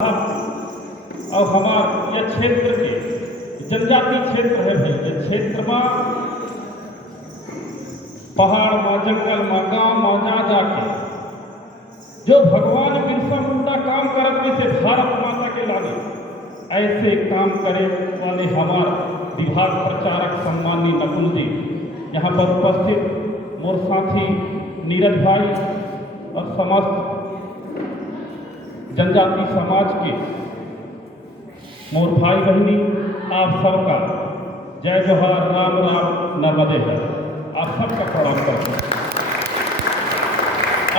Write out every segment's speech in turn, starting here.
और हमार ये क्षेत्र के जनजाति क्षेत्र है भाई, ये क्षेत्र में पहाड़ में जंगल में गांव में जा जाके जो भगवान बिरसा मुंडा काम करत में से भारत माता के लाने ऐसे काम करे वाले हमार विभाग प्रचारक सम्मानी नकुल जी यहाँ पर उपस्थित मोर साथी नीरज भाई और समस्त जनजाति समाज के मोर भाई बहनी आप सबका जय जोहार, राम राम, नर्मदे हर। आप सबका प्रणाम करते हैं।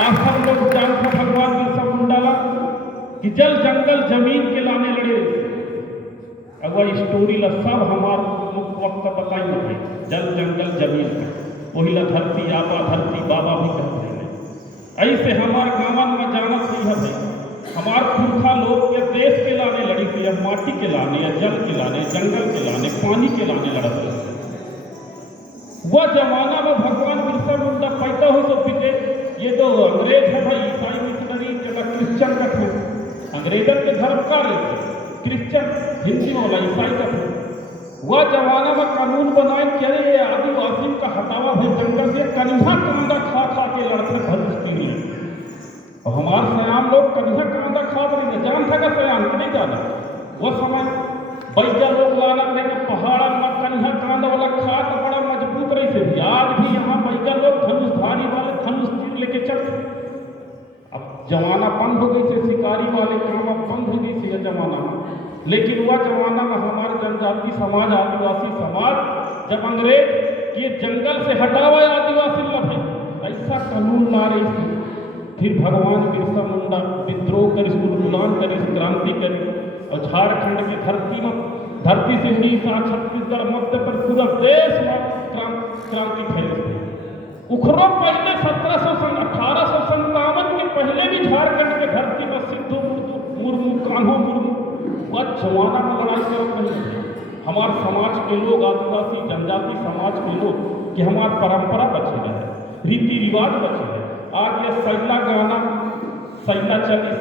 आप सब लोग जानते भगवान बिरसा मुंडा कि जल जंगल जमीन के लाने लड़े। अब वही स्टोरी ला सब हमार वक्त बताई होते जल जंगल जमीन वही ला धरती आबा धरती बाबा भी कहते हैं। ऐसे हमार गाँव में जानत नहीं है हमार पुरखा लोग के देश के लाने लड़ी थी, या माटी के लाने, या जल के लाने, जंगल के लाने, पानी के लाने लड़ते। वह जमाना में भगवान बिरसा मुंडा पैदा हो तो पीछे ये तो अंग्रेज है भाई, ईसाई मिशनरी के क्रिश्चियन का थे, अंग्रेजन के धर्म का लेते क्रिश्चियन हिंदी वाला ईसाई का थे। वह जमाना में कानून बनाए क्या ये आदिवासी का हटावा भाई जंगल से कन्हा कांदा खा खा के लड़ते भविष्य लिए। और हमारे सयाम लोग कन्हा कांदा खा रहे जान था का सयाम कि नहीं जाना। वो समय बैजा लोग लाना नहीं पहाड़ा में कन्हा कांदा वाला खा तो बड़ा मजबूत रही थे। आज भी यहाँ बैजा लोग धनुषधारी वाले धनुष तीर लेके चलते। अब जमाना बंद हो गई से शिकारी वाले काम अब बंद हो गई से यह जमाना में। लेकिन वह जमाना में हमारे जनजाति समाज आदिवासी समाज जब अंग्रेज ये जंगल से हटावा आदिवासी लड़े ऐसा कानून ला रही थी। फिर भगवान बिरसा मुंडा विद्रोह कर उन्मूलन करे, क्रांति करे और झारखंड की धरती से उड़ीसा छत्तीसगढ़ मध्य पर पूरा देश में क्रांति फैली। उखरो पहले 1857 के पहले भी झारखंड के धरती में सिद्धू मुर्मू कान्हो मुर्मू वह जमाना में लड़ाई कर हमारे समाज के लोग आदिवासी जनजाति समाज के लोग कि हमारी परंपरा बची है, रीति रिवाज बचे है। आज ये सैला गाना सैला चली।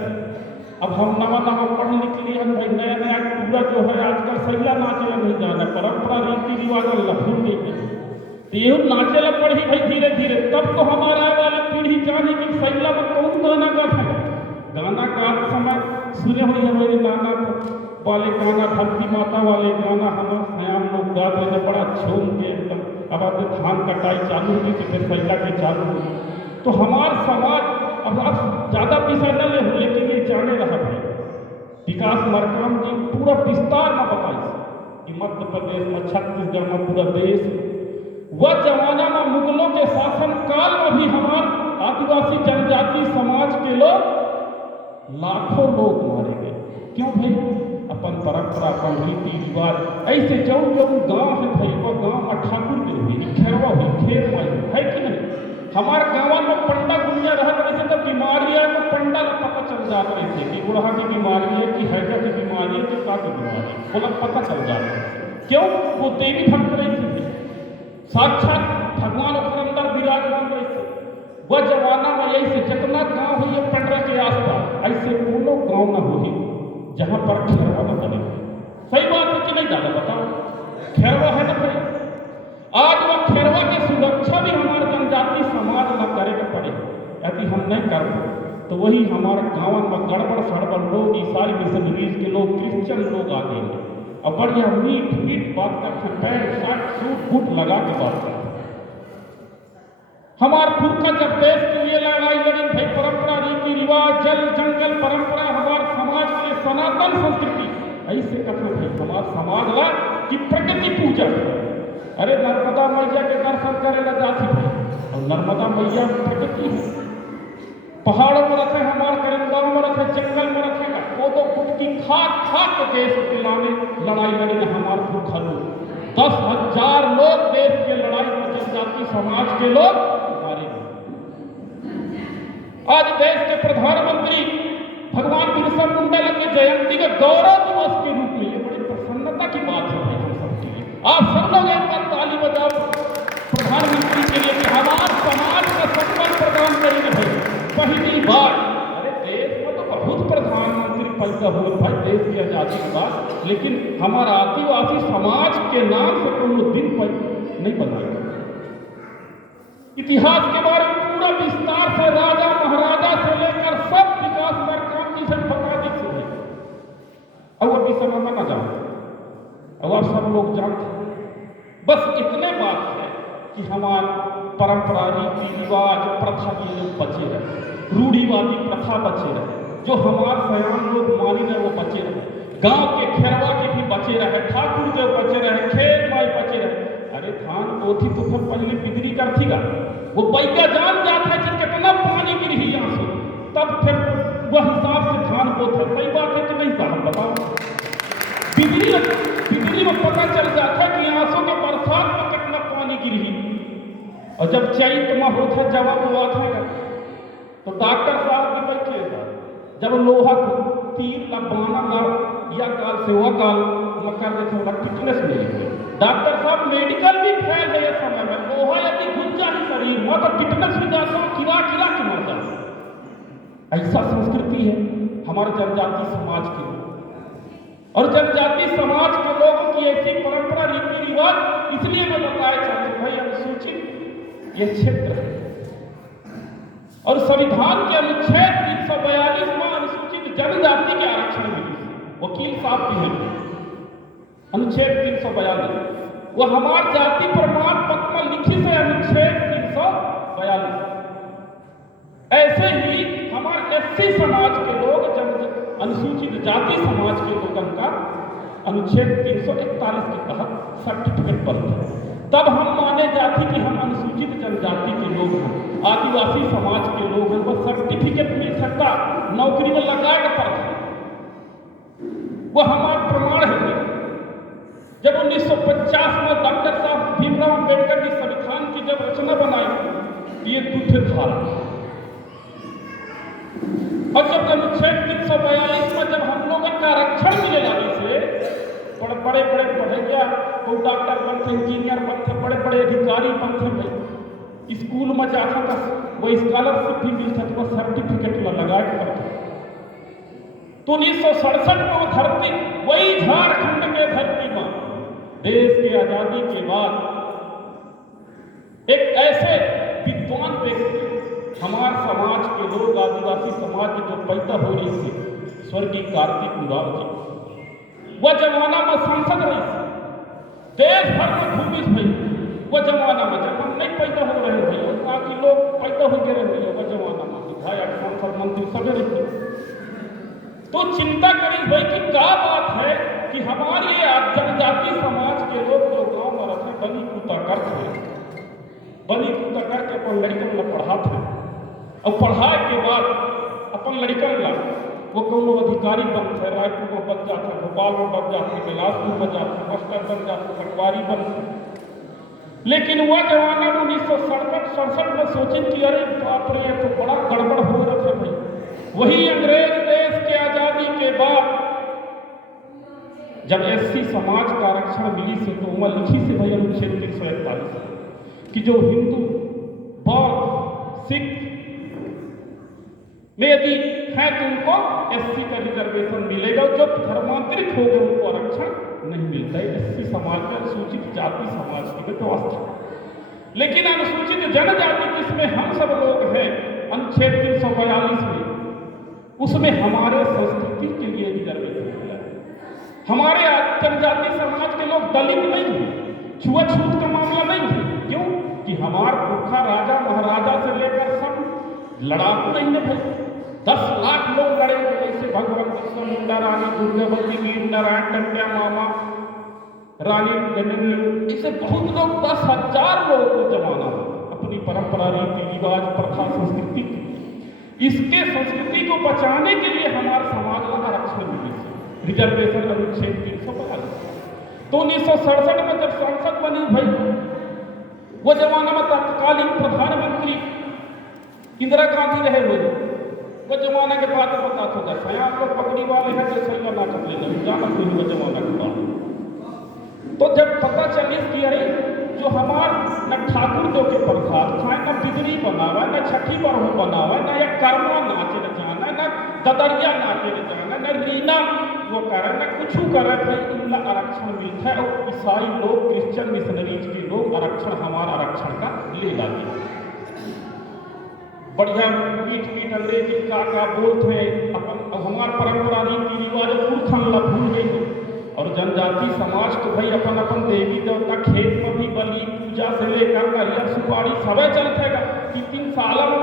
अब हम नवा पढ़ लिख लिए हम भाई नया नया पूरा जो है आजकल सैला नाचे नहीं जाना, परंपरा रीति रिवाज भूल गई। तो ये नाचे ला पढ़ी भाई धीरे धीरे, तब तो हमारा वाली पीढ़ी जाने की सैला में कौन गाना गाता है। गाना गाते समय सुने हुए हमारे गाना वाले गाना धरती माता वाले गाना हमारे सयाम लोग गाते हैं बड़ा झूम के एकदम। अब आप धान कटाई चालू हुई तो फिर सैला की चालू हुई। तो हमार समाज अब ज़्यादा पैसा न ले लेकिन ये जाने रहा भाई विकास मरकाम जी पूरा विस्तार में बताई कि मध्य प्रदेश में छत्तीसगढ़ में पूरा देश वह जमाना में मुगलों के शासन काल में भी हमार आदिवासी जनजाति समाज के लोग लाखों लोग मारे गए। क्यों भाई अपन परंपरा अपन रीति रिवाज ऐसे जो गाँव है भाई वह गाँव में ठाकुर के हुई खेरवा हुई खेर माई है कि नहीं। हमारे गाँव में पंडा गुड़िया रहा करते थे तो बीमारी है तो पंडा का पता चल जाते थे कि गुड़हा की बीमारी है कि हैजा की बीमारी है कि का की बीमारी है बोला पता चल जाता है। क्यों वो देवी भक्त रही थी, साक्षात भगवान के अंदर विराजमान रही थी। वह जमाना में यही से जितना गाँव हुई है पंडरा के आसपास ऐसे कोनो गाँव न हुई जहाँ पर खेरवा न बने। सही बात है कि नहीं जाना बताओ खेरवा है ना भाई। आज वह खेरवा की सुरक्षा भी हमारे जनजाति समाज न करे के पड़े। यदि हम नहीं करते तो वही हमारे गाँव में गड़बड़ सड़बड़ लोग ईसाई मिशनरीज के लोग क्रिश्चियन लोग आ गए और बढ़िया मीठ मीठ बात करते पैंट शर्ट सूट बूट लगा के बात करते। हमारे पुरखा जब देश के लिए लड़ाई लड़ी भाई परंपरा रीति रिवाज जल जंगल परंपरा हमारे समाज के सनातन संस्कृति ऐसे कथन भाई हमारे समाज ला कि प्रकृति पूजा। अरे नर्मदा मैया के दर्शन करे ला जाती है और नर्मदा मैया प्रकृति है। पहाड़ों में रखे हमारे करेंगांव में रखे जंगल में रखेगा कोदो कुटकी खाक खाक के देश के लाने लड़ाई लड़ी हमारे पुरखा लोग 10,000 लोग देश के लड़ाई में जनजाति समाज के लोग मारे गए। आज देश के प्रधानमंत्री भगवान बिरसा मुंडा की जयंती के गौरव दिवस के रूप में ये बड़ी प्रसन्नता की बात है हम सबके लिए। आप सब लोग एक बार ताली बजाओ प्रधानमंत्री के लिए कि हमारे समाज का सम्मान प्रदान करेंगे भाई पहली बार। अरे देश में तो बहुत प्रधानमंत्री का हो भाई देश की आज़ादी के बाद, लेकिन हमारा आदिवासी समाज के नाम से कोई दिन पर नहीं बनाया। इतिहास के बारे में पूरा विस्तार से राजा महाराजा से लेकर सब विकास पर काम की सब बता दी से अब अभी समय में ना जाओ, अब आप सब लोग जानते हैं। बस इतने बात है कि हमारा परंपरा रीति रिवाज प्रथा की लोग बचे रहे, रूढ़िवादी प्रथा बचे रहे, जो हमारे सयान लोग मानी रहे वो बचे रहे, गांव के खेरवा के भी बचे रहे, ठाकुर के बचे रहे, खेत माई बचे रहे। अरे धान पोथी तो फिर पहले बिजली कर थी गा, वो बैया जान जाता है कि कितना पानी गिर ही यहाँ से, तब फिर वह हिसाब से धान बोते। सही बात है कि नहीं साहब बताओ? बिजली में पता चल जाता है कि आंसू के बरसात में कितना पानी गिर ही। और जब चैत में होता जवाब हुआ था तो डॉक्टर साहब भी बैठे था, जब लोहा तीर ला बाना ला या काल से वह काल मकर देते वाला फिटनेस नहीं। डॉक्टर साहब मेडिकल भी फैल है समय में, लोहा यदि घुस जाए शरीर में तो फिटनेस भी जाता है, किरा किरा के मर जाता। ऐसा संस्कृति है हमारे जनजाति समाज की, और जनजाति समाज के लोगों की ऐसी परंपरा रीति रिवाज। इसलिए मैं बताया चाहता भाई अनुसूचित ये क्षेत्र है, और संविधान के अनुच्छेद 342 में अनुसूचित जनजाति के आरक्षण मिली। वकील साहब भी हैं, अनुच्छेद 342 वो हमारे जाति प्रमाण पत्र में लिखी से अनुच्छेद 342। ऐसे ही हमारे एससी समाज के लोग अनुसूचित जाति समाज के लोगों का अनुच्छेद 341 के तहत सर्टिफिकेट बनते हैं, तब हम माने जाते कि हम अनुसूचित जनजाति के लोग हैं, आदिवासी समाज के लोग हैं। वह सर्टिफिकेट मिल सकता, नौकरी में लगाए पड़ता, वह हमारा प्रमाण है। जब 1950 में डॉक्टर साहब भीमराव अम्बेडकर की संविधान की जब रचना बनाई, ये दूसरे धारा, और जब अनुच्छेद 342 में जब हम लोगों का आरक्षण मिले लगे से बड़े बड़े पढ़ेगा, कोई डॉक्टर बनते, इंजीनियर बनते, बड़े बड़े अधिकारी बनते, भाई स्कूल में जाता था वो स्कॉलरशिप भी मिलता था, वो सर्टिफिकेट में लगा के पढ़ता। तो 1967 में धरती, वही झारखंड के धरती में देश की आजादी के बाद एक ऐसे विद्वान व्यक्ति हमारे समाज के लोग, आदिवासी समाज के जो पैदा हो रही थी, स्वर्गीय कार्तिक उरांव जी, वह जमाना में सांसद रही थी, देश भर में घूमी थी। वह जमाना में जब हम नहीं पैदा हो रहे थे, बाकी लोग पैदा हो गए रहे, वह जमाना में विधायक सांसद मंत्री सभी रहे। तो चिंता करी भाई कि क्या बात है कि हमारे जनजाति समाज के लोग जो गांव में रहते बनी कूता करके अपन लड़कन में पढ़ाते, और पढ़ाए के बाद अपन लड़कन ला वो कोनो अधिकारी बनते, रायपुर में बन जाते, भोपाल में बन जाते, बिलासपुर में जाते, मास्टर बन जाते, पटवारी बनते। लेकिन वह जमाना में 1967 में सोचे कि अरे बाप रे, तो बड़ा गड़बड़ हो रहा था भाई। वही अंग्रेज देश के आजादी के बाद जब एससी समाज का आरक्षण मिली से, तो वह लिखी से भाई अनुच्छेद 341 कि जो हिंदू, बौद्ध, सिख में यदि है तो उनको एससी का रिजर्वेशन मिलेगा, जो धर्मांतरित हो गए उनको आरक्षण नहीं मिलता है। एससी समाज में अनुसूचित जाति समाज की व्यवस्था। लेकिन अनुसूचित जनजाति जिसमें हम सब लोग हैं, अनुच्छेद 342 में, उसमें हमारे संस्कृति के लिए रिजर्वेशन मिला है। हमारे जनजाति समाज के लोग दलित नहीं हैं, छुआछूत का मामला नहीं है। क्यों कि हमारे पुरखा राजा महाराजा से लेकर सब लड़ाकू नहीं है भाई। 10 लाख लोग लड़े हुए, जैसे भगवान बिरसा मुंडा, रानी दुर्गावती, वीर नारायण टंडा मामा, रानी गंगन, ऐसे बहुत लोग 10,000 लोग को जमाना अपनी परंपरा रीति रिवाज प्रथा संस्कृति, इसके संस्कृति को बचाने के लिए हमारे समाज का आरक्षण मिले, रिजर्वेशन अनुच्छेद 342। तो 1967 में जब सांसद बनी भाई, वो जमाना में तत्कालीन प्रधानमंत्री इंदिरा गांधी रहे हुए, वो जमाना के बाद बता होगा सया आप लोग पगड़ी वाले हैं, जैसे ना चले नहीं जाना कोई वो जमाना के बाद। तो जब पता चली कि अरे जो हमार न ठाकुर दो के प्रसाद खाए, न बिजली बनावा, न छठी पर्व बनावा, न या कर्मा नाचे न जाना, न ददरिया नाचे न जाना, न न रीना वो करे न कुछ करे भाई इनला आरक्षण मिलता है। और ईसाई लोग क्रिश्चियन मिशनरीज के लोग आरक्षण हमारा आरक्षण का ले लाते बढ़िया मीठ मीठ अंग्रेजी का बोलते हैं अपन हमार परंपरा रीति रिवाज पुरखन ला भूल गई। और जनजाति समाज तो भाई अपन अपन देवी देवता खेत में भी बलि पूजा से लेकर नरियल सुपारी सबे चलतेगा कि 3 साल में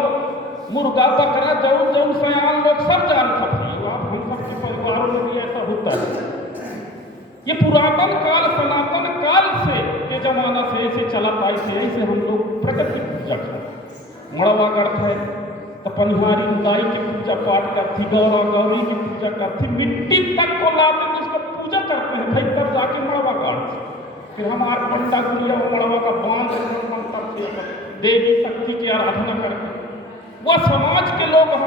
मुर्गा बकरा जौन जौन सयान लोग सब जानता भाई। आप हम सबके परिवारों में भी ऐसा होता है। ये पुरातन काल सनातन काल से के जमाना से ऐसे चला पाई से ऐसे हम लोग प्रकृति पूजा करते मड़वा करते है तो पनिहारी उदाई की पूजा पाठ करती गौरा गौरी की पूजा करती मिट्टी तक को लाते जिसको पूजा करते हैं भाई तब जाके मड़वा काटते फिर हमारे पंडा गुड़िया मड़वा का बांध देवी शक्ति की आराधना करते वह समाज के लोग हम।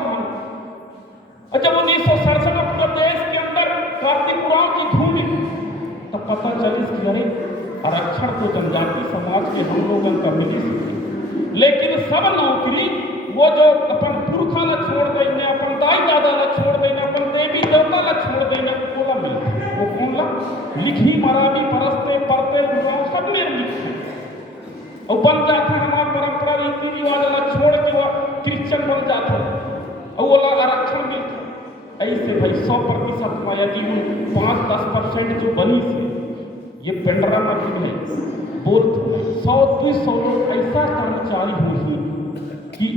और जब 1967 में पूरे देश के अंदर कार्तिक पुराण की धूम तो पता चली कि अरे आरक्षण तो जनजाति समाज के हम लोगों का मिली सकती लेकिन सब नौकरी वो जो अपन पुरखा न छोड़ देने अपन दाई दादा न छोड़ देने अपन देवी देवता न छोड़ देने वो ला मिलता वो कौन ला लिखी मराठी परस्ते पढ़ते गुरुओं सब में लिखी और बन जाते हमारे परंपरा रीति रिवाज ला छोड़ के वो क्रिश्चियन बन जाते और वो ला आरक्षण मिलता। ऐसे भाई 100% में यदि 5-10% जो बनी से ये पेंडरा पर है बोलते 100-200 लोग ऐसा कर्मचारी हुई कि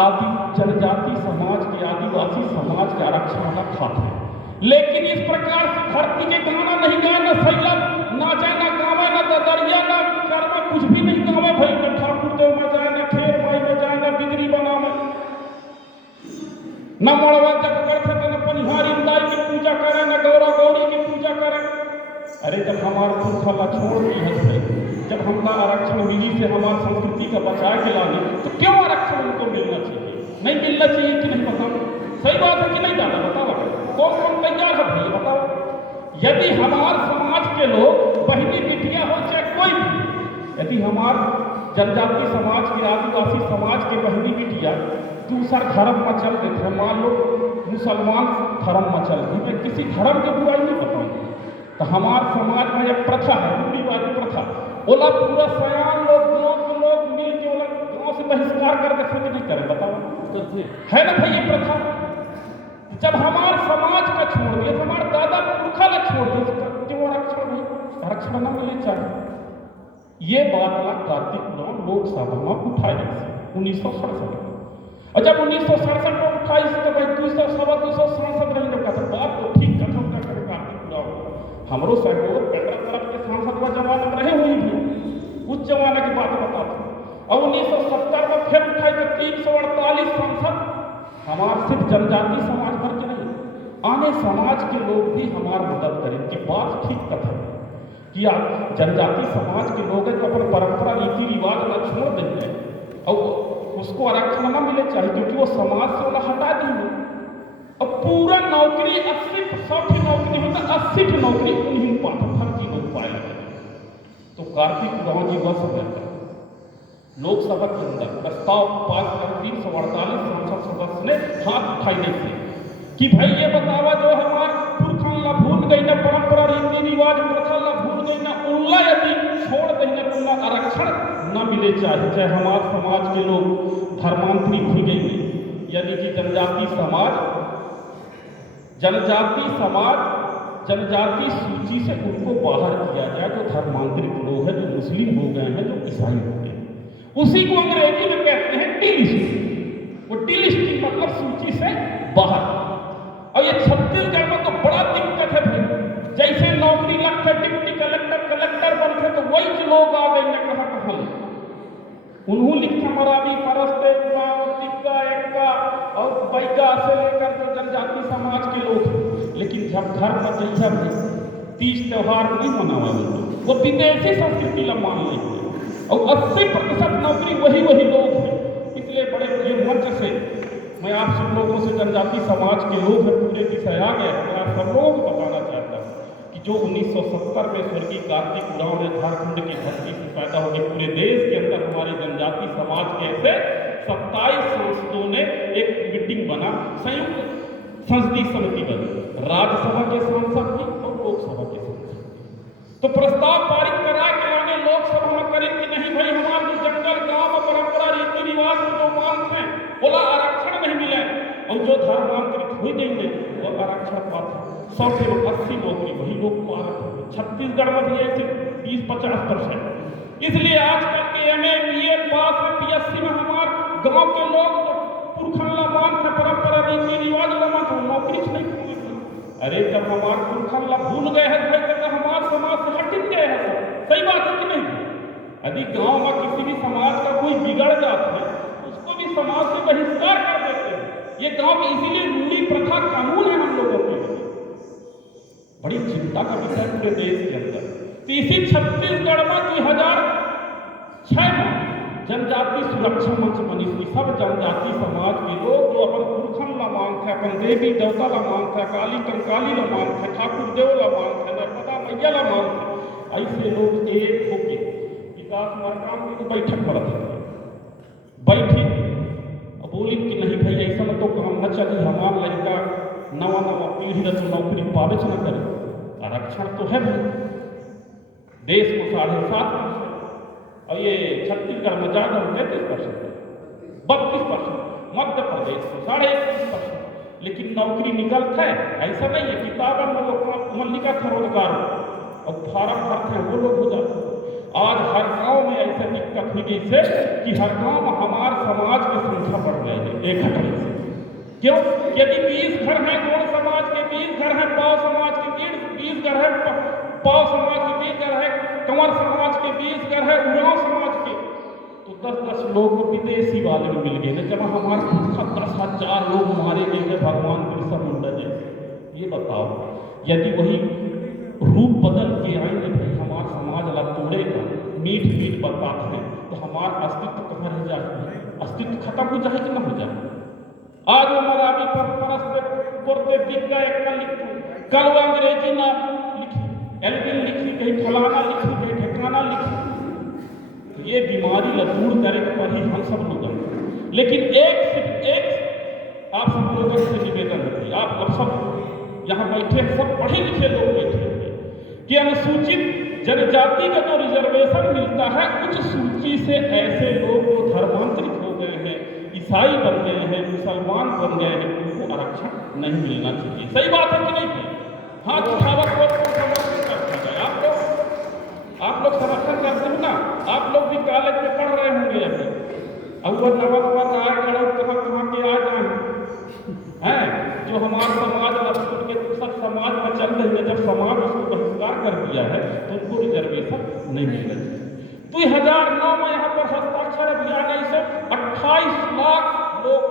आदि जनजाति समाज के आदिवासी समाज के आरक्षण का खाते हैं। लेकिन इस प्रकार से धरती के गाना नहीं गाए न सैला नाचे न गावे न ददरिया न कर्म कुछ भी नहीं गावे भाई न ठाकुर देव में जाए न खेर माई में जाए न बिगड़ी बनावे न मड़वा जब करते थे न पनिहारी उदाई की पूजा करे न गौरा गौरी की पूजा करे। अरे जब हमारे पुरखा ला छोड़ दी है जब हमका आरक्षण मिली से हमारी संस्कृति का बचा के लाने तो क्यों आरक्षण उनको मिलना चाहिए नहीं मिलना चाहिए कि नहीं बताओ सही बात है कि नहीं दादा बताओ कौन कौन तैयार है भाई बताओ। यदि हमारे समाज के लोग बहनी बिटिया हो चाहे कोई भी यदि हमारे जनजाति समाज के आदिवासी समाज के बहनी बिटिया दूसरा धर्म में चल रहे थे मान लो मुसलमान धर्म में चल रही मैं किसी धर्म की बुराई नहीं बताऊँ तो हमारे समाज में एक प्रथा है रूढ़िवादी प्रथा ओला पूरा सयान लोग गाँव के लोग मिल के ओला गाँव से बहिष्कार करके फिर नहीं करे बताओ है ना भाई ये प्रथा। जब हमारे समाज का छोड़ दिया हमारे दादा पुरखा ला छोड़ दिया क्यों आरक्षण न मिले चाहिए। ये बात ला कार्तिक पुराण लोकसभा में उठाई 1967 और जब 1967 में उठाई तो भाई 200 सांसद रही कहते बात तो ठीक कथम का करे कार्तिक पुराण हमरो सहयोग पेट्रा तरफ के सांसद व जमाना में रहे हुई थी उस जमाने की बात बताते और 1970 में फिर उठाई तो 348 सांसद हमारे सिर्फ जनजाति समाज भर के नहीं आने समाज के लोग भी हमारी मदद करें कि बात ठीक कथन कि आप जनजाति समाज के लोग तो अपन परंपरा रीति रिवाज न छोड़ देंगे और उसको आरक्षण न मिले चाहिए क्योंकि वो समाज से उन्हें हटा देंगे और पूरा नौकरी 80-100 नौकरी होता 80 नौकरी उन्हीं पाठक की लोग पाए। तो कार्तिक पुराण जी वर्ष में लोकसभा के अंदर प्रस्ताव पास कर 348 संसद सदस्य ने हाथ उठाई नहीं थे कि भाई ये बतावा जो हमारे पुरखा ला भूल गई ना परंपरा रीति रिवाज प्रथा ला भूल गई ना उल्ला यदि छोड़ दें ना उल्ला आरक्षण न मिले चाहिए चाहे हमारे समाज के लोग धर्मांतरी भूल गई यानी कि जनजाति सूची से उनको बाहर किया जाए जो धर्मांतरित लोग हैं जो मुस्लिम हो गए हैं जो ईसाई हो गए उसी को अंग्रेजी में कहते हैं डीलिस्टिंग। वो डीलिस्टिंग मतलब सूची से बाहर। और ये छत्तीसगढ़ में तो बड़ा दिक्कत है भाई जैसे नौकरी लगते डिप्टी कलेक्टर बनते तो वही जो लोग आ गए ना कहाँ उन्हों लिखा मराठी परस्ते टिक्का एक्का और बैगा से लेकर जो जनजाति समाज के लोग लेकिन जब घर में जैसा भी तीज त्योहार नहीं मनावा वो विदेशी संस्कृति ला मान लेते और 80% नौकरी वही लोग हैं। इसलिए बड़े ये मंच से मैं आप सब लोगों से जनजाति समाज के लोग हैं पूरे विषय आ गए मैं आप सब लोगों को बताना चाहता हूँ कि जो 1970 में स्वर्गीय कार्तिक उरांव ने झारखंड की धरती से पैदा होकर पूरे देश के अंदर हमारे जनजाति समाज के ऐसे 27 सांसदों ने एक मीटिंग बना संयुक्त संसदीय समिति बनी राज्यसभा के सांसद भी और लोकसभा के सांसद। तो प्रस्ताव पारित करा के लाने लोकसभा में करें कि नहीं भाई हमारे जो जंगल गांव में परंपरा रीति रिवाज में जो मांग है बोला आरक्षण नहीं मिले और जो धर्मांतरित हो देंगे वो आरक्षण पाते 100 से 80 नौकरी वही लोग पाते हैं। छत्तीसगढ़ में भी ऐसे 20-50%। इसलिए आजकल के MA BA पास में PSC में हमारे गांव के लोग पुरखन ला मान थे परंपरा रीति रिवाज ला तो नौकरी नहीं मिली। अरे जब हमारे पुरखन ला भूल गए हैं भाई तो हमारे समाज से हट गए हैं। सही बात है कि नहीं? यदि गांव में किसी भी समाज का कोई बिगड़ जाता है उसको भी समाज से बहिष्कार कर देते हैं। ये गांव की इसीलिए रूढ़ी प्रथा कानून है हम लोगों के लिए बड़ी चिंता का विषय पूरे देश के अंदर। तो इसी छत्तीसगढ़ में 2006 में जनजाति सुरक्षा मंच बनी थी। सब जनजाति समाज के लोग जो अपन पुरखन ला मांग थे, अपन देवी देवता ला मांग थे, काली कंकाली ला मांग थे, ठाकुर देव ला मांग थे, नर्मदा मैया ला मांग थे, ऐसे लोग एक होके विकास मार्गाम की बैठक पर बैठी बोली कि नहीं भाई ऐसा तो काम न चले। हमारा लड़का नवा पीढ़ी तो नौकरी पावे न करे। आरक्षण तो है देश को 7.5% और ये छत्तीसगढ़ में ज़्यादा 33%, 32%, मध्य प्रदेश में 21.5%। लेकिन नौकरी निकलता है ऐसा नहीं है। किताबन में लोग मल्लिका था रोजगार और फार्म भरते हैं वो लोग हो जाते हैं। आज हर गांव में ऐसा दिक्कत हुई गई से कि हर गांव में हमारे समाज की संख्या बढ़ गई है 1 घटने से। क्यों? यदि 20 घर हैं गोड़ समाज के, 20 घर हैं पाव समाज के, 20 घर है पाव समाज के, 20 घर है कंवर समाज के, 20 घर है उरांव समाज के, तो 10-10 लोग विदेशी वाले में मिल गए। जब हमारे 10,000 लोग मारे गए थे भगवान बिरसा मुंडा जी। ये बताओ यदि वही रूप बदल के आएंगे भाई हमारा समाज ला तोड़ेगा, मीठ बताते हैं तो हमारा अस्तित्व कहाँ रह जाए? अस्तित्व खत्म हो जाए कि ना हो जाए? आज हमारा अभी पढ़ते दिख गए कल वो अंग्रेजी ना लिखी, एल्बिन लिखी, कहीं फलाना लिखी, कहीं ठिकाना लिखी। ये बीमारी ला दूर करे पर ही हम सब लोग हैं। लेकिन एक आप सब लोगों से निवेदन है, आप सब यहाँ बैठे सब पढ़े लिखे लोग बैठे कि अनुसूचित जनजाति का जो रिजर्वेशन मिलता है उच्च सूची से ऐसे लोग जो धर्मांतरित हो गए हैं, ईसाई बन गए हैं, मुसलमान बन गए हैं, उनको आरक्षण नहीं मिलना चाहिए। सही बात है कि नहीं? हाँ उठावत को समर्थन करते हैं आप लोग समर्थन करते हो ना। आप लोग भी कॉलेज में पढ़ रहे होंगे अभी। अब वो नवा आए कहाँ के आ जाए हैं जो हमारे समाज के सब समाज में चल रही है। जब समाज उसको बहिष्कार कर दिया है तो उनको रिजर्वेशन नहीं मिल रही। 2009 में यहाँ पर हस्ताक्षर अभियान ऐसे 28 लाख लोग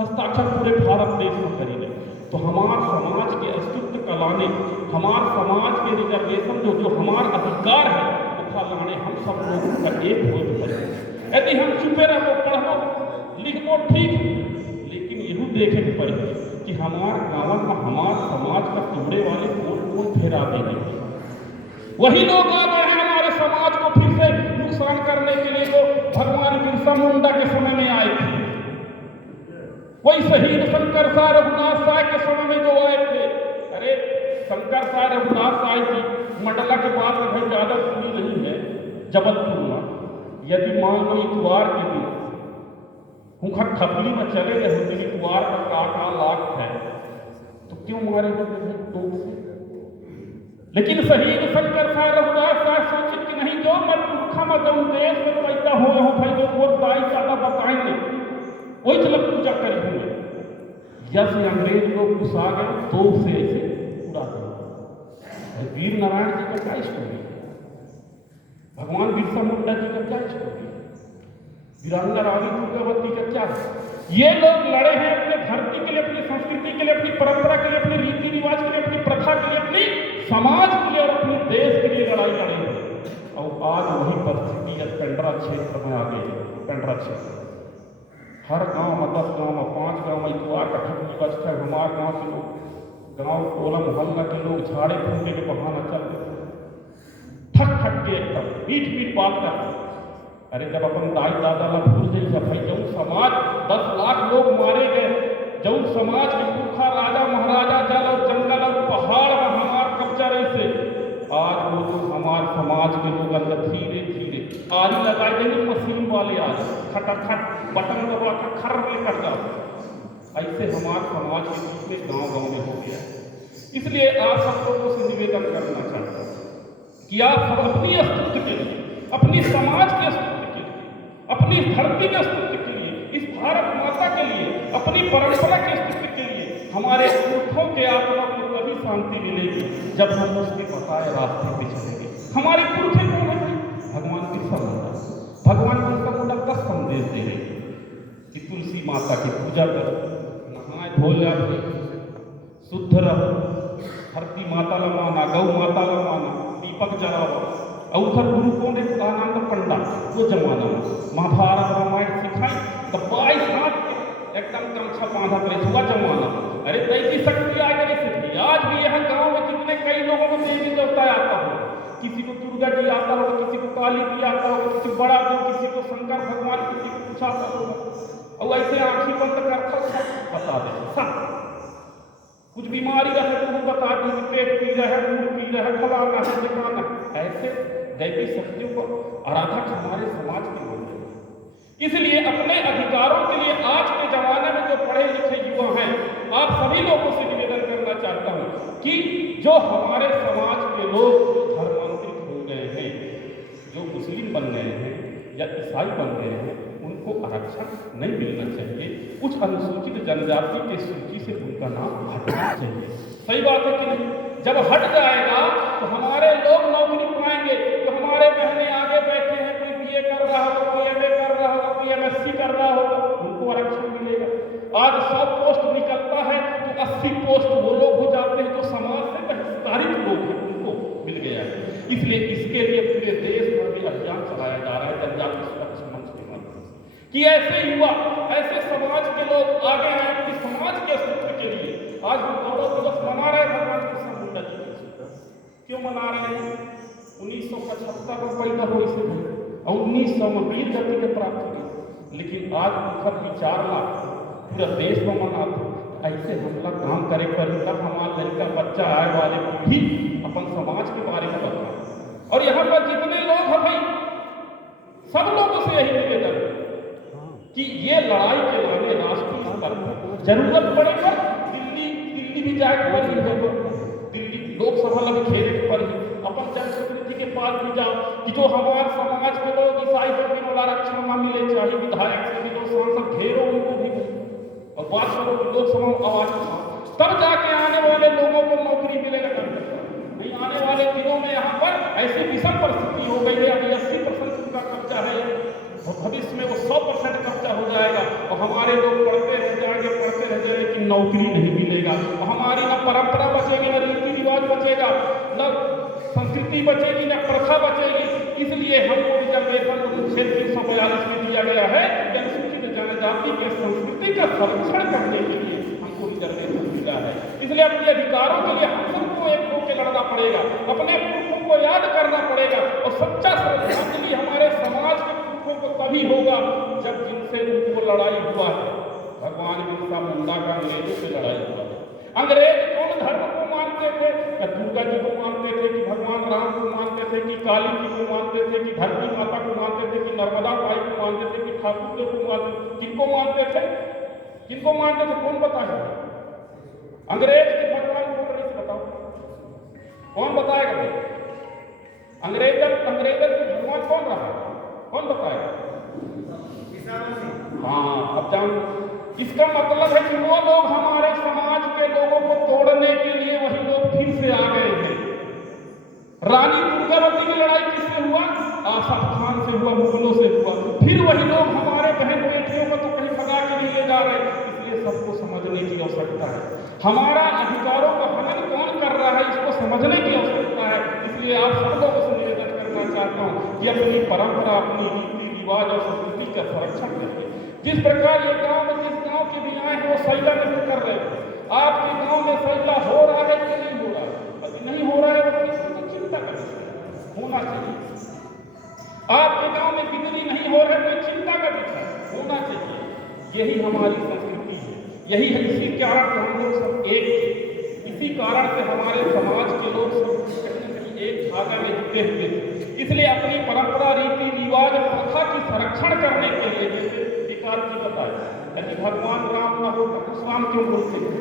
हस्ताक्षर पूरे भारत देश में करेंगे। तो हमारे समाज के अस्तित्व का लाने, हमारे समाज के रिजर्वेशन जो हमारा अधिकार है उसका लाने हम सब लोगों का एक हो जाए। यदि हम चुपे रहो, पढ़ो लिखो ठीक, लेकिन यही देखे पड़े कि हमारे गाँव में हमारे समाज का टुकड़े वाले कौन फेरा देंगे। वही लोग आ गए हैं हमारे समाज को फिर से नुकसान करने के लिए जो भगवान बिरसा मुंडा के समय में आए थे। वही शहीद शंकर साय रघुनाथ साय के समय में जो आए थे। अरे शंकर साय रघुनाथ साय की मंडला के बाद में भाई ज़्यादा दूरी नहीं है जबलपुर में। यदि मान लो इतवार के दिन उनका खपली में चले गए होते इतवार का काटा लाख है तो क्यों मारे गए टोक से? लेकिन शहीद शंकर साय रघुनाथ साय सोचित कि नहीं जो मैं पुरखा में जब देश में पैदा हो रहा हूँ भाई जो वो दाई ज्यादा बताएंगे वही चल पूजा करे हुए। जब से अंग्रेज लोग घुसा गए तो से ऐसे उड़ा दिया। वीर नारायण जी का क्या स्टोरी, भगवान बिरसा मुंडा जी का क्या स्टोरी, वीरांगना रानी दुर्गावती का क्या? ये लोग लड़े हैं अपने धरती के लिए, अपनी संस्कृति के लिए, अपनी परंपरा के लिए, अपने रीति रिवाज के लिए, अपनी प्रथा के लिए, अपनी समाज के लिए और अपने देश के लिए लड़ाई लड़े हैं। और आज वही परिस्थिति पेंड्रा क्षेत्र में आ गई। पेंड्रा क्षेत्र हर गांव में 10 गांव में 5 गांव में इतवार का ठगी बचता है। हमारे गांव के लोग गांव टोला मोहल्ला के लोग झाड़े फूके के बहाना चलते ठक के एकदम मीठ बात करते। अरे जब अपन दाई दादा ला भूल जाइए भाई, जब समाज 10 लाख लोग मारे गए, जब समाज के पुरखा था राजा महाराजा जल और जंगल और पहाड़ में हमार कब्जा रही से आज वो जो हमारे समाज के लोग अंदर धीरे धीरे आरी लगाए देंगे मशीन वाले आज खटाखट बटन दबा के खर में कट जाओ। ऐसे हमारे समाज के बीच में गाँव में हो गया। इसलिए आप सब लोगों से निवेदन करना चाहता हूँ कि आप सब अपनी अस्तित्व के लिए, अपनी समाज के अस्तित्व के लिए, अपनी धरती के अस्तित्व के लिए, इस भारत माता के लिए, अपनी परंपरा के अस्तित्व के लिए हमारे पुरखों के आत्मा को तभी शांति मिलेगी जब हम उसके बताए रास्ते पे चलेंगे। हमारे पुरखे कौन है? भगवान बिरसा मुंडा। भगवान बिरसा मुंडा का संदेश दे रहे कि तुलसी माता की पूजा करो, नहाए धोए शुद्ध रहो, धरती माता ला माना, गौ माता ला माना, दीपक जलाओ। और उधर गुरु कौन है? आनंद पंडा। वो जमाना में महाभारत रामायण सिखाई तो 22 हाथ एकदम गमछा बांधा करे हुआ जमाना। अरे दैवी शक्ति आ गई थी। आज भी यहाँ गांव में जितने कई लोगों को देवी देवता आता हो, किसी को दुर्गा जी आता होगा, किसी को काली जी आता होगा, किसी को बड़ा देव, किसी को शंकर भगवान, किसी को कुछ आता होगा। और ऐसे आंखें बंद कर सब बता दे। सब कुछ बीमारी रहे तो वो बता दी, पेट पी रहा है, दूध पी रहा है, फलाना है, दिखाना। ऐसे दैवी शक्तियों को आराधक हमारे समाज के लोग हैं। इसलिए अपने अधिकारों के लिए आज के जमाने में जो पढ़े लिखे युवा हैं, आप सभी लोगों से निवेदन करना चाहता हूं कि जो हमारे समाज के लोग धर्मांतरित हो गए हैं, जो मुस्लिम बन गए हैं या ईसाई बन गए हैं, उनको आरक्षण नहीं मिलना चाहिए। कुछ अनुसूचित जनजाति के सूची से उनका नाम हटना चाहिए। सही बात है कि नहीं? जब हट जाएगा तो हमारे लोग नौकरी पाएंगे। तो हमारे बहनें आगे बैठे हैं, कोई बीए कर रहा होगा, कोई एमए कर रहा होगा, कोई एमएससी कर रहा होगा, उनको आरक्षण मिलेगा। आज 100 पोस्ट निकलता है तो 80 पोस्ट वो लोग हो जाते हैं जो समाज से बहिष्कारित लोग हैं, उनको मिल गया है। इसलिए इसके लिए पूरे देश भर में अभियान चलाया जा रहा है जनजाति सुरक्षा मंच के माध्यम से कि ऐसे युवा, ऐसे समाज के लोग आगे आए कि समाज के अस्तित्व के लिए। आज हम गौरव दिवस मना रहे हैं भगवान बिरसा मुंडा जी। क्यों मना रहे हैं? 1975 में पैदा हुए से और 1900 में वीर गति के प्राप्त हुए। लेकिन आज उनका विचारना पूरा देश में मनाते। ऐसे हमला काम करे पर तब हमारा लड़का बच्चा आए वाले भी अपन समाज के बारे में बताए। और यहाँ पर जितने लोग हैं भाई, सब लोगों से यही निवेदन कि ये लड़ाई के लाने राष्ट्रीय स्तर पर जरूरत पड़े पर दिल्ली भी जाए पर दिल्ली लोकसभा लगे खेले पर अपन जनप्रतिनिधि के पास भी जाओ कि जो हमारे समाज के लोग ईसाई धर्म वाला आरक्षण न मिले, चाहे विधायक से भी जो सांसद घेरो उनको भी और बात करो लोकसभा में आवाज उठाओ, तब जाके आने वाले लोगों को नौकरी मिलेगा। नहीं आने वाले दिनों में यहाँ पर ऐसी विषम परिस्थिति हो गई है। अभी 80% उनका कब्जा है, भविष्य में वो 100% कब्जा हो जाएगा और हमारे लोग पढ़ते रह जाएंगे, लेकिन नौकरी नहीं मिलेगा। और हमारी न परंपरा बचेगी, न रीति रिवाज बचेगा, न संस्कृति बचेगी, न प्रथा बचेगी। इसलिए हमको रिजर्वेशन अनुच्छेद 342 में दिया गया है कि अनुसूचित जनजाति के संस्कृति का संरक्षण करने के लिए हमको रिजर्वेशन मिला है। इसलिए अपने अधिकारों के लिए हम सबको एक होकर लड़ना पड़ेगा, अपने पुरखों को याद करना पड़ेगा। और सच्चा श्रद्धांजलि हमारे समाज के पुरखों को तभी होगा जब जिनसे उनको लड़ाई हुआ है। भगवान बिरसा मुंडा का अंग्रेजों से लड़ाई हुआ है। अंग्रेज कौन धर्म को मानते थे? दुर्गा जी को मानते थे, कि भगवान राम को मानते थे, कि काली जी को मानते थे, कि धरती माता को मानते थे, कि नर्मदा माई को मानते थे, कि ठाकुर जी को मानते थे? किनको मानते थे? किनको मानते थे? कौन बताएगा? अंग्रेज के भगवान को नहीं बताओ, कौन बताएगा? अंग्रेज के भगवान कौन रहा? कौन बताएगा? हाँ, अब जान इसका मतलब है कि वो लोग हमारे समाज के लोगों को तोड़ने के लिए वही लोग फिर से आ गए हैं। रानी दुर्गावती की लड़ाई किससे हुआ? आसफ खान से हुआ, मुगलों से हुआ। फिर वही लोग हमारे बहन बेटियों को तो कहीं भगा के नहीं ले जा रहे। इसलिए सबको समझने की आवश्यकता है। हमारा अधिकारों का हनन कौन कर रहा है, इसको समझने की आवश्यकता है। इसलिए आप सब लोगों से निवेदन करना चाहता हूँ कि अपनी परंपरा, अपनी रीति रिवाज और संस्कृति का संरक्षण करें। जिस प्रकार ये गांव में जिस गांव के भी आए हैं वो सैला नहीं कर रहे हैं। आपके गांव में सैला हो रहा है कि नहीं हो रहा है? अभी नहीं हो रहा है तो चिंता करें, होना चाहिए। आपके गांव में बिजली नहीं हो रहा है तो चिंता का विषय होना चाहिए। यही हमारी संस्कृति है, यही है, इसी कारण से हम लोग सब एक, इसी कारण से हमारे समाज के लोग सब कहीं न कहीं एक धागे में जुटे हुए थे। इसलिए अपनी परंपरा, रीति रिवाज, प्रथा की संरक्षण करने के लिए, जैसे विकार जी बताए, यदि भगवान राम ना हो तो राम क्यों बोलते हैं?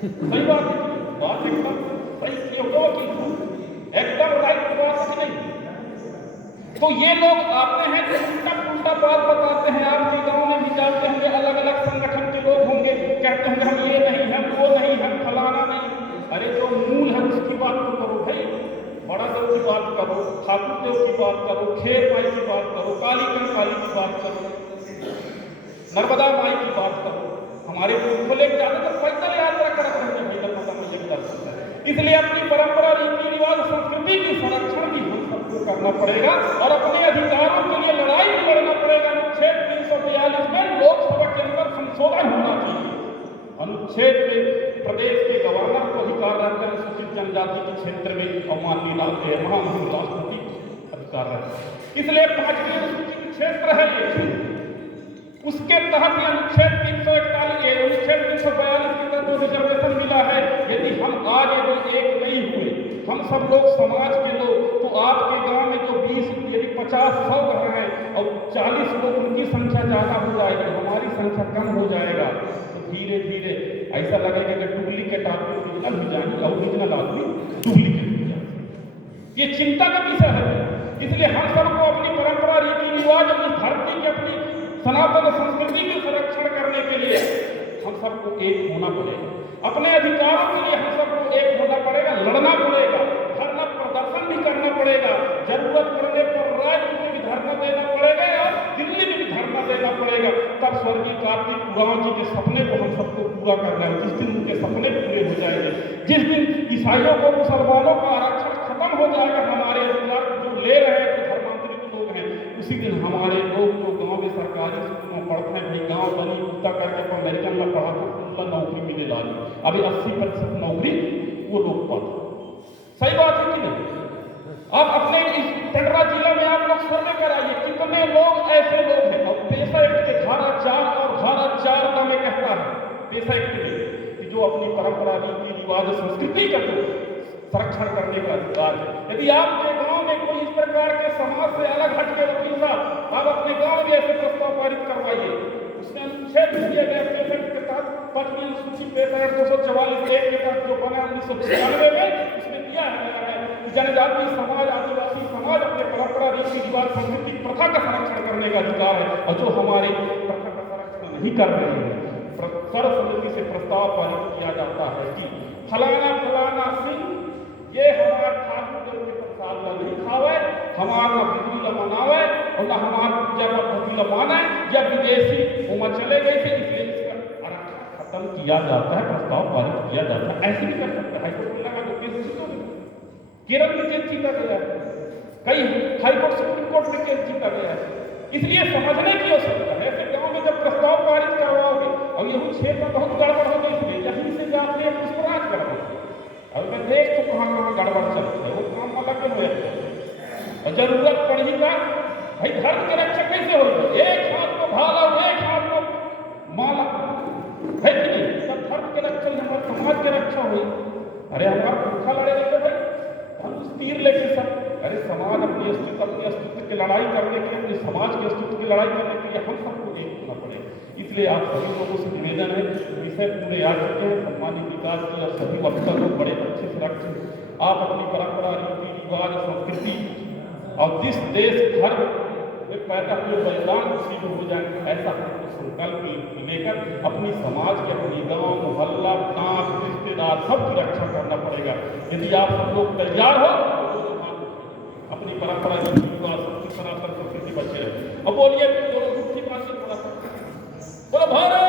सही बात है, बात एकदम सही क्यों की, एकदम राइट बात है नहीं। तो ये लोग आते हैं तो उल्टा पुल्टा बात बताते हैं। आपके गांव में भी जाते होंगे, अलग अलग संगठन के लोग होंगे, कहते होंगे हम ये नहीं है, वो नहीं है, फलाना नहीं। अरे जो मूल है उसकी बात तो करो भाई, बड़ा देव की बात करो, ठाकुर देव की बात करो, खेर माई की बात करो, काली कंकाली की बात करो, नर्मदा माई की बात करो। हमारे पुरखों लोग ज्यादातर पैदल यात्रा करते हैं भाई, नर्मदा मैया की दर्शन। इसलिए अपनी परंपरा, रीति रिवाज, संस्कृति की संरक्षण भी हम सबको करना पड़ेगा और अपने अधिकारों के लिए लड़ाई भी लड़ना पड़ेगा। अनुच्छेद 342 में लोकसभा के अंदर संशोधन होना चाहिए। अनुच्छेद में प्रदेश के गवर्नर को अधिकार रहता है अनुसूचित जनजाति के क्षेत्र में, और माननीय महामहिम राष्ट्रपति अधिकार रहता है। इसलिए 5वीं अनुसूचित क्षेत्र है ये, उसके तहत अनुच्छेद 341, अनुच्छेद 342 के तहत जो रिजर्वेशन मिला है, यदि हम आज यदि एक नहीं हुए, हम सब लोग समाज के लोग, तो आपके गांव में जो 20 यदि 50-100 घर हैं और 40 लोग, उनकी संख्या ज्यादा हो जाएगी, हमारी संख्या कम हो जाएगा, तो धीरे धीरे ऐसा लगेगा कि डुप्लीकेट आदमी ओरिजिनल हो जाएंगे, ओरिजिनल आदमी डुप्लीकेट हो जाएंगे। ये चिंता का विषय है। इसलिए हम सबको अपनी परंपरा, रीति रिवाज, अपनी धरती की, अपनी सनातन संस्कृति के संरक्षण करने के लिए हम सबको एक होना पड़ेगा। अपने अधिकारों के लिए हम सबको एक होना पड़ेगा, लड़ना पड़ेगा, धरना प्रदर्शन भी करना पड़ेगा, जरूरत पड़ने पर राज्य में भी धरना देना पड़ेगा और दिल्ली में भी धरना देना पड़ेगा। तब स्वर्गीय कार्तिक पुराण जी के सपने को हम सबको पूरा करना है। जिस दिन उनके सपने पूरे हो जाएंगे, जिस दिन ईसाइयों को, मुसलमानों का आरक्षण खत्म हो जाएगा, हमारे अधिकार जो ले रहे हैं, जो धर्मांतरित लोग हैं, उसी दिन हमारे लोग जो गाँव में सरकारी स्कूल में पढ़ते हैं, भाई गाँव बनी कुत्ता करके तो अमेरिकन में पढ़ा तो उनका नौकरी मिले लाली, अभी 80% नौकरी वो लोग पाते। सही बात है कि नहीं? आप अपने इस टंडरा जिला में आप लोग सर्वे कराइए, कितने लोग ऐसे लोग हैं। और पेशा एक्ट के धारा 4 और धारा 4 में कहता है, पेशा एक्ट में, कि जो अपनी परंपरा, रीति रिवाज, संस्कृति का संरक्षण करने का अधिकार है। यदि आपके गांव में कोई इस प्रकार के समाज से अलग हट के वकील साहब, आप अपने गांव में ऐसे प्रस्ताव पारित करवाइए। उसने अनुच्छेद दिया गया पेशा के तहत, 5वीं अनुसूची पेशा 244 के तहत जो बना 1996 में, उसमें दिया है जनजातीय समाज, आदिवासी समाज अपने परंपरा, रीति रिवाज, संस्कृति, प्रथा का संरक्षण करने का अधिकार है। और जो हमारे प्रथा का संरक्षण नहीं कर रहे हैं, सर्वसम्मति से प्रस्ताव पारित किया जाता है कि फलाना फलाना सिंह ये हमारा ठाकुर देव के प्रसाद का नहीं खावे, हमारा बिजली ल मनावे और न हमारा पूजा पद्धति ल माने, जब विदेशी उमर चले गए थे, इसलिए इसका आरक्षण खत्म किया जाता है, प्रस्ताव पारित किया जाता है। ऐसे भी कर सकते हैं। हाईकोर्ट में लगा तो केस जीतो, केरल में केस जीता गया है, कई हाईकोर्ट, सुप्रीम कोर्ट में केस जीता गया है। इसलिए समझने की आवश्यकता है। ऐसे गाँव में जब प्रस्ताव पारित करवाओगे और यही क्षेत्र में बहुत गड़बड़ हो गई, इसलिए यहीं से जाके उस पर राज कर दो। अब मैं देख तो कहाँ गड़बड़ चलती है, वो काम अलग हुए और जरूरत पड़ी का भाई धर्म की रक्षा कैसे होगी? एक हाथ में भाला, एक हाथ में माला है कि नहीं? तब धर्म की रक्षा, हमारे समाज की रक्षा हुई। अरे हमारा भूखा लड़े रहते भाई, हम उस तीर लेके सब, अरे समाज अपने अस्तित्व की लड़ाई करने के लिए, अपने समाज के अस्तित्व की लड़ाई करने के लिए हम सबको एक होना पड़ेगा। इसलिए आप सभी लोगों से निवेदन है, विषय पूरे आ चुके हैं, सम्मानित विकास की और सभी वक्ता लोग बड़े अच्छे से रखें। आप अपनी परंपरा, रीति रिवाज, संस्कृति और जिस देश धर्म में पैदा हुए बलिदान उसी में हो जाए, ऐसा संकल्प लेकर अपनी समाज के, अपनी गांव, मोहल्ला, गांव, रिश्तेदार सबकी रक्षा करना पड़ेगा। यदि आप सब लोग तैयार हो तो अपनी परंपरा, रीति रिवाज, सनातन संस्कृति बचे रहे। अब बोलिए बोलो भारत